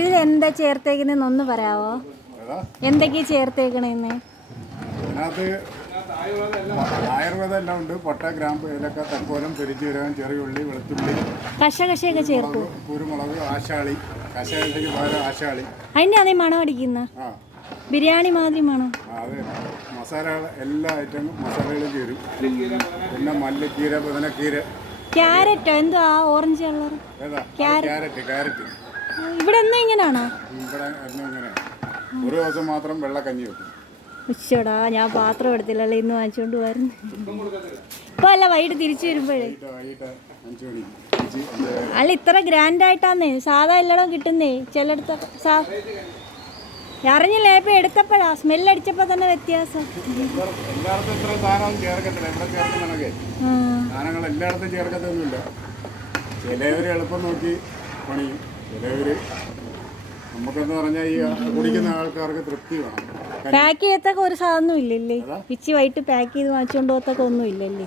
ഇതിൽ എന്താ ചേർത്തേക്കുന്നതെന്ന് ഒന്ന് പറയാവോ? എന്തൊക്കെയാ ചേർത്തേക്കണേന്ന്? അതിനകത്ത് ആയുർവേദം എല്ലാം ഉണ്ട്. പൊട്ട ഗ്രാമ്പ് ഏലക്ക തക്കോലം പെരിഞ്ചീരകം ചെറിയുള്ളി വെളുത്തുള്ളി കശകശയൊക്കെ ചേർക്കും കുരുമുളക് ആശാളി. കശായത്തിന് പകരം ആശാളി. അതിന്റെ അതേ മണം അടിക്കുന്ന? ബിരിയാണി മാതിരി മണം? അതെ മസാല എല്ലാ ഐറ്റങ്ങളും മസാലകളും ചേരും. പിന്നെ മല്ലിക്കീര പുതിനക്കീര ക്യാരറ്റോ എന്താ ഓറഞ്ച് കളർ ക്യാരറ്റ് ഇവിടെ എന്നാ ഇങ്ങനാണോ? ഒരു ദിവസം മാത്രം വെള്ളക്കഞ്ഞി വെക്കും. ഉച്ചടാ ഞാൻ പാത്രം എടുത്തില്ലല്ലോ ഇന്ന് വാങ്ങിച്ചുകൊണ്ട് പോയിരുന്നു ഇപ്പൊ അല്ല വൈകിട്ട് തിരിച്ചു വരുമ്പോഴേ. അല്ല ഇത്ര ഗ്രാൻഡ് ആയിട്ടാന്നേ സാധാ എല്ലായിടവും കിട്ടുന്നേ ചിലയിടത്ത് സാ അറിഞ്ഞില്ല? ഇപ്പൊ എടുത്തപ്പോഴാ. സ്മെല്ലടിച്ചപ്പോ തന്നെ വ്യത്യാസം. എല്ലായിടത്തും എല്ലായിടത്തും ഇത്ര സാധനം ചേർക്കത്തില്ല. ഇവിടെ ചേർക്കുന്നതൊക്കെ ആ. സാധനങ്ങൾ എല്ലായിടത്തും ചേർക്കത്തൊന്നുമില്ല. എളുപ്പം നോക്കി പണിയും. ചിലവർ നമുക്കെന്ന് പറഞ്ഞാൽ ഈ കുടിക്കുന്ന ആൾക്കാർക്ക് തൃപ്തി വേണം. പാക്ക് ചെയ്യത്തൊക്കെ ഒരു സാധനം ഇല്ലല്ലേ? പിച്ചി വൈകിട്ട് പാക്ക് ചെയ്ത് വാങ്ങിച്ചുകൊണ്ട് പോകത്തൊക്കെ ഒന്നും ഇല്ലല്ലേ?